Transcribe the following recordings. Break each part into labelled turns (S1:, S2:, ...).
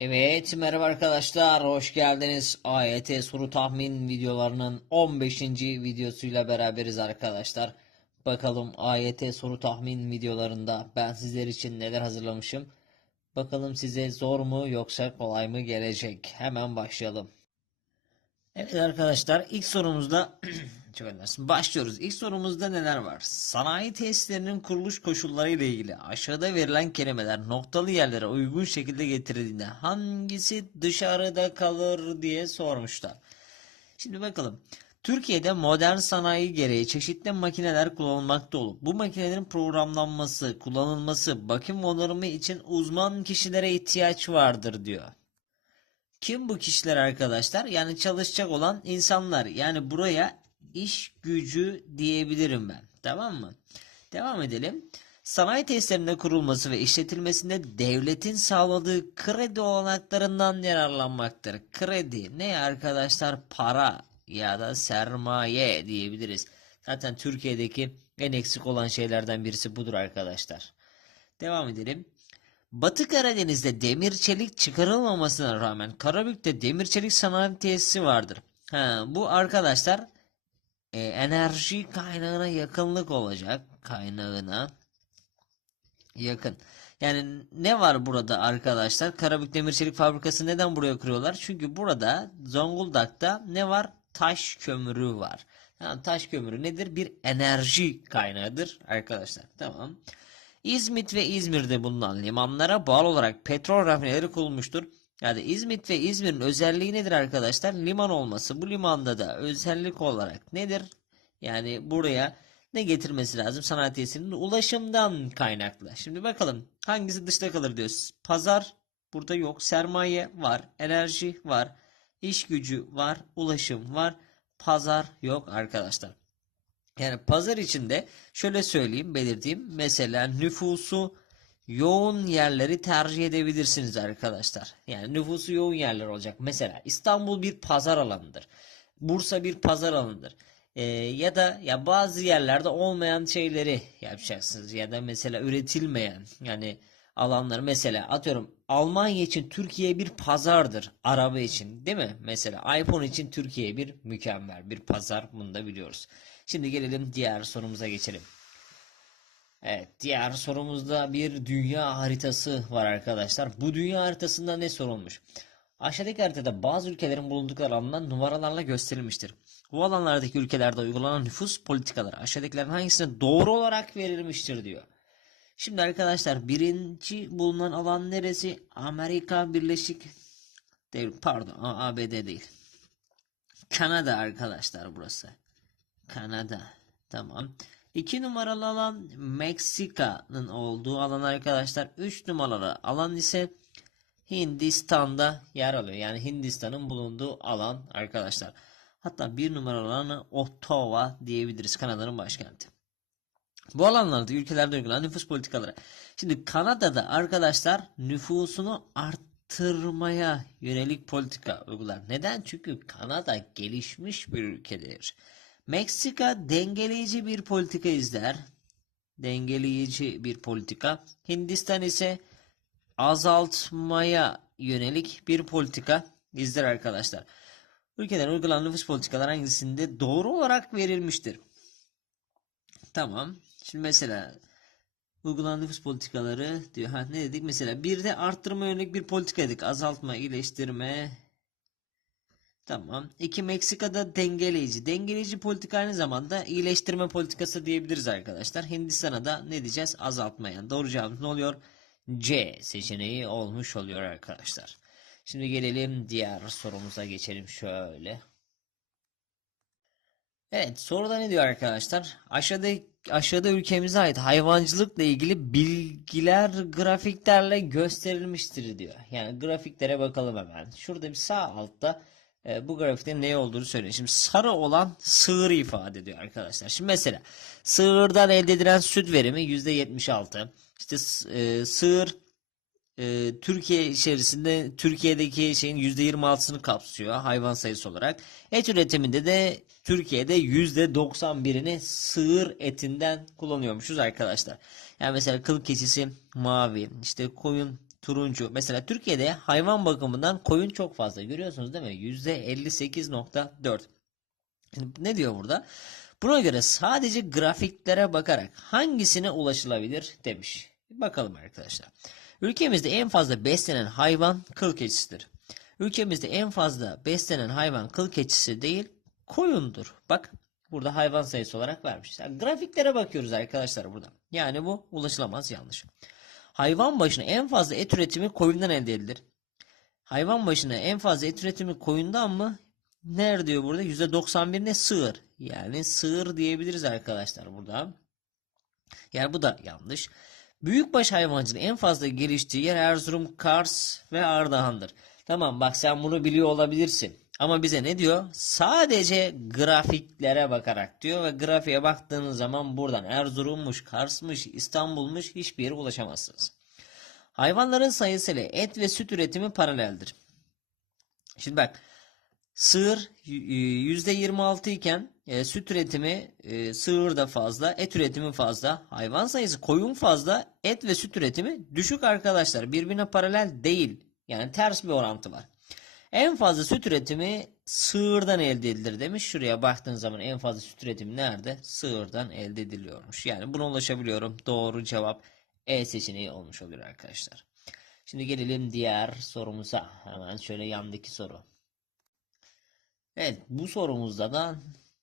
S1: Evet merhaba arkadaşlar hoş geldiniz. AYT soru tahmin videolarının 15. videosuyla beraberiz arkadaşlar. Bakalım AYT soru tahmin videolarında ben sizler için neler hazırlamışım? Bakalım size zor mu yoksa kolay mı gelecek? Hemen başlayalım. Evet arkadaşlar ilk sorumuzda çok affedersin, başlıyoruz. İlk sorumuzda neler var? Sanayi tesislerinin kuruluş koşulları ile ilgili aşağıda verilen kelimeler noktalı yerlere uygun şekilde getirildiğinde hangisi dışarıda kalır diye sormuşlar. Şimdi bakalım. Türkiye'de modern sanayi gereği çeşitli makineler kullanılmakta olup bu makinelerin programlanması, kullanılması, bakım onarımı için uzman kişilere ihtiyaç vardır diyor. Kim bu kişiler arkadaşlar? Yani çalışacak olan insanlar. Yani buraya iş gücü diyebilirim ben. Tamam mı? Devam edelim. Sanayi tesislerinde kurulması ve işletilmesinde devletin sağladığı kredi olanaklarından yararlanmaktır. Kredi ne arkadaşlar? Para ya da sermaye diyebiliriz. Zaten Türkiye'deki en eksik olan şeylerden birisi budur arkadaşlar. Devam edelim. Batı Karadeniz'de demir çelik çıkarılmamasına rağmen Karabük'te demir çelik sanayi tesisi vardır. Ha, bu arkadaşlar e, enerji kaynağına yakınlık olacak. Kaynağına yakın. Yani ne var burada arkadaşlar? Karabük Demir Çelik Fabrikası neden buraya kuruyorlar? Çünkü burada Zonguldak'ta ne var? Taş kömürü var. Yani taş kömürü nedir? Bir enerji kaynağıdır arkadaşlar. Tamam. İzmit ve İzmir'de bulunan limanlara bağlı olarak petrol rafineleri kurulmuştur. Yani İzmit ve İzmir'in özelliği nedir arkadaşlar? Liman olması. Bu limanda da özellik olarak nedir? Yani buraya ne getirmesi lazım? Sanayi tesisinin ulaşımdan kaynaklı. Şimdi bakalım hangisi dışta kalır diyoruz. Pazar burada yok. Sermaye var. Enerji var. iş gücü var. Ulaşım var. Pazar yok arkadaşlar. Yani pazar içinde şöyle söyleyeyim belirteyim. Mesela nüfusu yoğun yerleri tercih edebilirsiniz arkadaşlar. Yani nüfusu yoğun yerler olacak. Mesela İstanbul bir pazar alanıdır. Bursa bir pazar alanıdır. Ee, ya da ya bazı yerlerde olmayan şeyleri yapacaksınız. Ya da mesela üretilmeyen yani alanlar mesela atıyorum Almanya için Türkiye bir pazardır araba için değil mi? Mesela iPhone için Türkiye bir mükemmel bir pazar bunu da biliyoruz. Şimdi gelelim diğer sorumuza geçelim. Evet, diğer sorumuzda bir dünya haritası var arkadaşlar. Bu dünya haritasında ne sorulmuş? Aşağıdaki haritada bazı ülkelerin bulundukları alanlar numaralarla gösterilmiştir. Bu alanlardaki ülkelerde uygulanan nüfus politikaları aşağıdakilerin hangisine doğru olarak verilmiştir diyor. Şimdi arkadaşlar birinci bulunan alan neresi? Amerika Birleşik değil pardon ABD değil. Kanada arkadaşlar burası. Kanada. Tamam. 2 numaralı alan Meksika'nın olduğu alan arkadaşlar. 3 numaralı alan ise Hindistan'da yer alıyor. Yani Hindistan'ın bulunduğu alan arkadaşlar. Hatta bir numaralı alanı Ottawa diyebiliriz. Kanada'nın başkenti. Bu alanlarda ülkelerde uygulanan nüfus politikaları. Şimdi Kanada'da arkadaşlar nüfusunu arttırmaya yönelik politika uygular. Neden? Çünkü Kanada gelişmiş bir ülkedir. Meksika dengeleyici bir politika izler. Dengeleyici bir politika. Hindistan ise azaltmaya yönelik bir politika izler arkadaşlar. Ülkelerin uygulanan nüfus politikaları hangisinde doğru olarak verilmiştir? Tamam. Şimdi mesela uygulanan nüfus politikaları diyor. Ha, ne dedik? Mesela bir de arttırma yönelik bir politika dedik. Azaltma, iyileştirme. Tamam. İki Meksika'da dengeleyici. Dengeleyici politika aynı zamanda iyileştirme politikası diyebiliriz arkadaşlar. Hindistan'a da ne diyeceğiz? Azaltma yani. Doğru cevabımız ne oluyor? C seçeneği olmuş oluyor arkadaşlar. Şimdi gelelim diğer sorumuza geçelim şöyle. Evet soruda ne diyor arkadaşlar? Aşağıda aşağıda ülkemize ait hayvancılıkla ilgili bilgiler grafiklerle gösterilmiştir diyor. Yani grafiklere bakalım hemen. Şurada bir sağ altta e, bu grafikte ne olduğunu söylüyor. Şimdi sarı olan sığır ifade ediyor arkadaşlar. Şimdi mesela sığırdan elde edilen süt verimi %76. İşte e, sığır e, Türkiye içerisinde Türkiye'deki şeyin %26'sını kapsıyor hayvan sayısı olarak. Et üretiminde de Türkiye'de %91'ini sığır etinden kullanıyormuşuz arkadaşlar. Yani mesela kıl keçisi mavi, işte koyun turuncu. Mesela Türkiye'de hayvan bakımından koyun çok fazla. Görüyorsunuz değil mi? %58.4. Şimdi ne diyor burada? Buna göre sadece grafiklere bakarak hangisine ulaşılabilir demiş. Bakalım arkadaşlar. Ülkemizde en fazla beslenen hayvan kıl keçisidir. Ülkemizde en fazla beslenen hayvan kıl keçisi değil koyundur. Bak burada hayvan sayısı olarak vermiş. Yani grafiklere bakıyoruz arkadaşlar burada. Yani bu ulaşılamaz yanlış. Hayvan başına en fazla et üretimi koyundan elde edilir. Hayvan başına en fazla et üretimi koyundan mı? Nerede diyor burada? %91 ne? Sığır. Yani sığır diyebiliriz arkadaşlar burada. Yani bu da yanlış. Büyükbaş hayvancılığın en fazla geliştiği yer Erzurum, Kars ve Ardahan'dır. Tamam bak sen bunu biliyor olabilirsin. Ama bize ne diyor? Sadece grafiklere bakarak diyor ve grafiğe baktığınız zaman buradan Erzurum'muş, Kars'mış, İstanbul'muş hiçbir yere ulaşamazsınız. Hayvanların sayısıyla et ve süt üretimi paraleldir. Şimdi bak sığır %26 iken e, süt üretimi e, sığır da fazla, et üretimi fazla, hayvan sayısı koyun fazla, et ve süt üretimi düşük arkadaşlar. Birbirine paralel değil. Yani ters bir orantı var. En fazla süt üretimi sığırdan elde edilir demiş. Şuraya baktığın zaman en fazla süt üretimi nerede? Sığırdan elde ediliyormuş. Yani buna ulaşabiliyorum. Doğru cevap E seçeneği olmuş oluyor arkadaşlar. Şimdi gelelim diğer sorumuza. Hemen şöyle yandaki soru. Evet bu sorumuzda da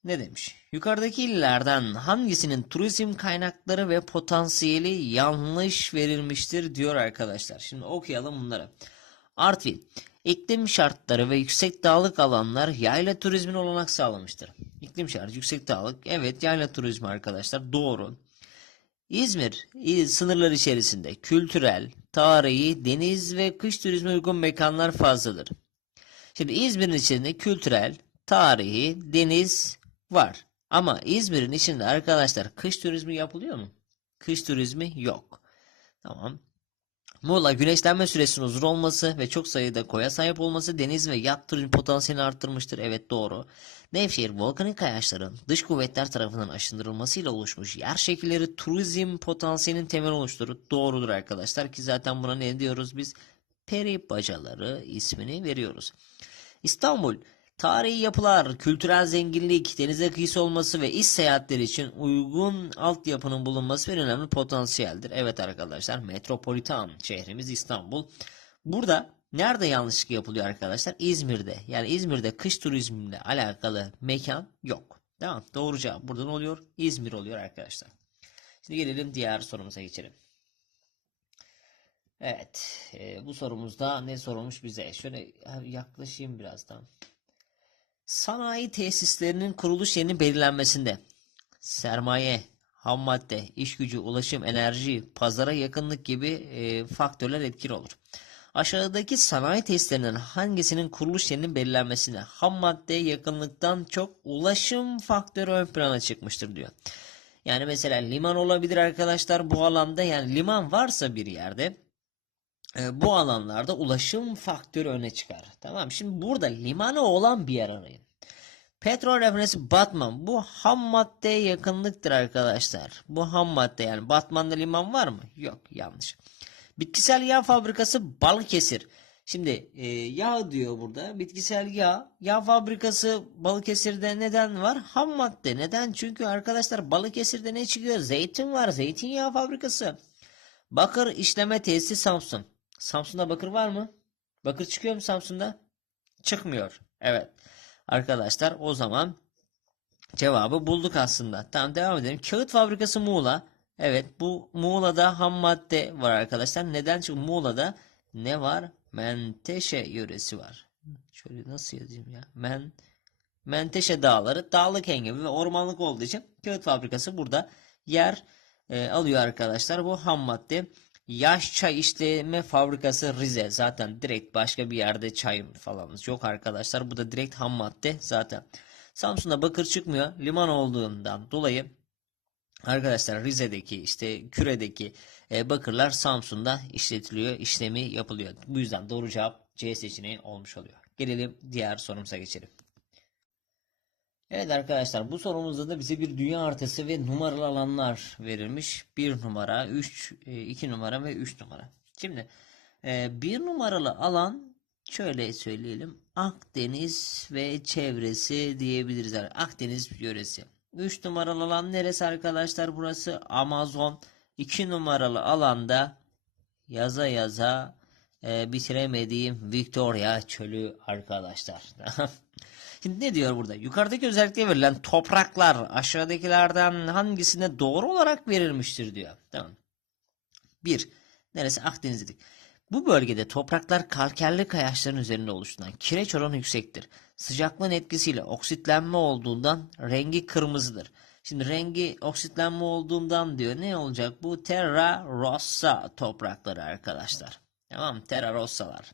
S1: ne demiş? Yukarıdaki illerden hangisinin turizm kaynakları ve potansiyeli yanlış verilmiştir diyor arkadaşlar. Şimdi okuyalım bunları. Artvin. İklim şartları ve yüksek dağlık alanlar yayla turizmine olanak sağlamıştır. İklim şartı, yüksek dağlık. Evet yayla turizmi arkadaşlar doğru. İzmir il sınırları içerisinde kültürel, tarihi, deniz ve kış turizmi uygun mekanlar fazladır. Şimdi İzmir'in içinde kültürel, tarihi, deniz var. Ama İzmir'in içinde arkadaşlar kış turizmi yapılıyor mu? Kış turizmi yok. Tamam. Muğla güneşlenme süresinin uzun olması ve çok sayıda koya sahip olması deniz ve yat turizmi potansiyelini arttırmıştır. Evet doğru. Nevşehir volkanik kayaçların dış kuvvetler tarafından aşındırılmasıyla oluşmuş yer şekilleri turizm potansiyelinin temel oluşturur. Doğrudur arkadaşlar ki zaten buna ne diyoruz biz? Peri bacaları ismini veriyoruz. İstanbul Tarihi yapılar, kültürel zenginlik, denize kıyısı olması ve iş seyahatleri için uygun altyapının bulunması bir önemli potansiyeldir. Evet arkadaşlar metropolitan şehrimiz İstanbul. Burada nerede yanlışlık yapılıyor arkadaşlar? İzmir'de. Yani İzmir'de kış turizmiyle alakalı mekan yok. Tamam doğru cevap buradan oluyor. İzmir oluyor arkadaşlar. Şimdi gelelim diğer sorumuza geçelim. Evet e, bu sorumuzda ne sorulmuş bize? Şöyle yaklaşayım birazdan. Sanayi tesislerinin kuruluş yerinin belirlenmesinde sermaye, ham madde, iş gücü, ulaşım, enerji, pazara yakınlık gibi e, faktörler etkili olur. Aşağıdaki sanayi tesislerinden hangisinin kuruluş yerinin belirlenmesinde ham madde yakınlıktan çok ulaşım faktörü ön plana çıkmıştır diyor. Yani mesela liman olabilir arkadaşlar bu alanda yani liman varsa bir yerde e, bu alanlarda ulaşım faktörü öne çıkar. Tamam şimdi burada limanı olan bir yer arayın. Petrol rafinesi Batman. Bu ham maddeye yakınlıktır arkadaşlar. Bu ham madde yani Batman'da liman var mı? Yok yanlış. Bitkisel yağ fabrikası Balıkesir. Şimdi e, yağ diyor burada. Bitkisel yağ. Yağ fabrikası Balıkesir'de neden var? Ham madde. Neden? Çünkü arkadaşlar Balıkesir'de ne çıkıyor? Zeytin var. Zeytinyağı fabrikası. Bakır işleme tesisi Samsun. Samsun'da bakır var mı? Bakır çıkıyor mu Samsun'da? Çıkmıyor. Evet. Arkadaşlar o zaman cevabı bulduk aslında. Tamam devam edelim. Kağıt fabrikası Muğla. Evet bu Muğla'da ham madde var arkadaşlar. Neden? Çünkü Muğla'da ne var? Menteşe yöresi var. Şöyle nasıl yazayım ya? Men Menteşe dağları dağlık engebeli ve ormanlık olduğu için kağıt fabrikası burada yer e, alıyor arkadaşlar. Bu ham madde Yaş çay işleme fabrikası Rize. Zaten direkt başka bir yerde çay falan yok arkadaşlar. Bu da direkt ham madde zaten. Samsun'da bakır çıkmıyor. Liman olduğundan dolayı arkadaşlar Rize'deki işte küredeki e, bakırlar Samsun'da işletiliyor. işlemi yapılıyor. Bu yüzden doğru cevap C seçeneği olmuş oluyor. Gelelim diğer sorumuza geçelim. Evet arkadaşlar bu sorumuzda da bize bir dünya haritası ve numaralı alanlar verilmiş. 1 numara, 3, 2 numara ve 3 numara. Şimdi Ee, bir numaralı alan şöyle söyleyelim Akdeniz ve çevresi diyebiliriz. Akdeniz yöresi. 3 numaralı alan neresi arkadaşlar? Burası Amazon. 2 numaralı alanda yaza yaza e, bitiremediğim Victoria çölü arkadaşlar. Şimdi ne diyor burada? Yukarıdaki özellikle verilen topraklar aşağıdakilerden hangisine doğru olarak verilmiştir diyor. Tamam. 1. Neresi? Akdeniz dedik. Bu bölgede topraklar kalkerli kayaçların üzerinde oluşturan kireç oranı yüksektir. Sıcaklığın etkisiyle oksitlenme olduğundan rengi kırmızıdır. Şimdi rengi oksitlenme olduğundan diyor ne olacak? Bu terra rossa toprakları arkadaşlar. Tamam terra rossalar.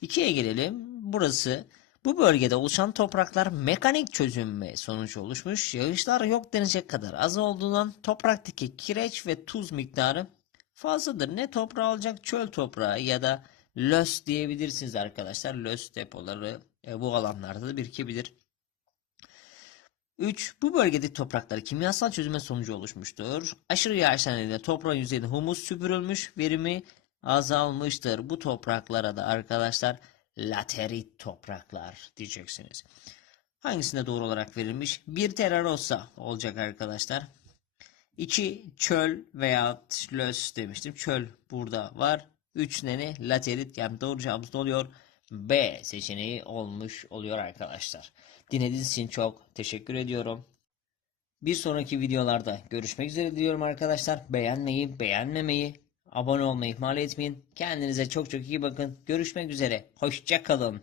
S1: İkiye gelelim. Burası bu bölgede oluşan topraklar mekanik çözünme sonucu oluşmuş. Yağışlar yok denecek kadar az olduğundan topraktaki kireç ve tuz miktarı fazladır. Ne toprağı olacak? Çöl toprağı ya da lös diyebilirsiniz arkadaşlar. Lös depoları e, bu alanlarda da birikebilir. 3. Bu bölgedeki topraklar kimyasal çözülme sonucu oluşmuştur. Aşırı yağışlar nedeniyle toprağın yüzeyinde humus süpürülmüş, verimi azalmıştır. Bu topraklara da arkadaşlar laterit topraklar diyeceksiniz. Hangisine doğru olarak verilmiş? Bir terrarossa olacak arkadaşlar. 2 çöl veya lös demiştim. Çöl burada var. 3 nene laterit yani doğru cevabımız ne oluyor? B seçeneği olmuş oluyor arkadaşlar. Dinlediğiniz için çok teşekkür ediyorum. Bir sonraki videolarda görüşmek üzere diyorum arkadaşlar. Beğenmeyi, beğenmemeyi, abone olmayı ihmal etmeyin. Kendinize çok çok iyi bakın. Görüşmek üzere. Hoşça kalın.